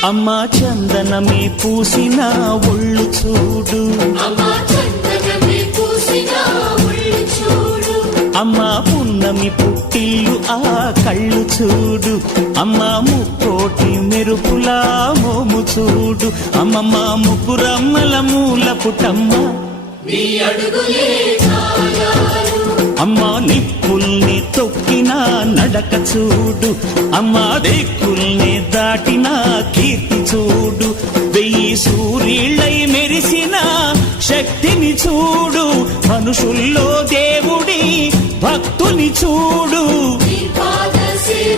అమ్మా చందనమే పూసిన ఒళ్ళు చూడు, అమ్మా పున్నమి పుట్టిల్లు ఆ కళ్ళు చూడు, అమ్మా ముక్కోటి మెరుపులా మోము చూడు, అమ్మమ్మ ముగ్గురమ్మల మూల పుటమ్మ అమ్మా నిప్పుల్ని తొక్కిన నడక చూడు, అమ్మా దిక్కుల్ని దాటిన కీర్తి చూడు, 1000 సూర్యుళ్ళై మెరిసిన శక్తిని చూడు, మనుషుల్లో దేవుడి భక్తుని చూడు.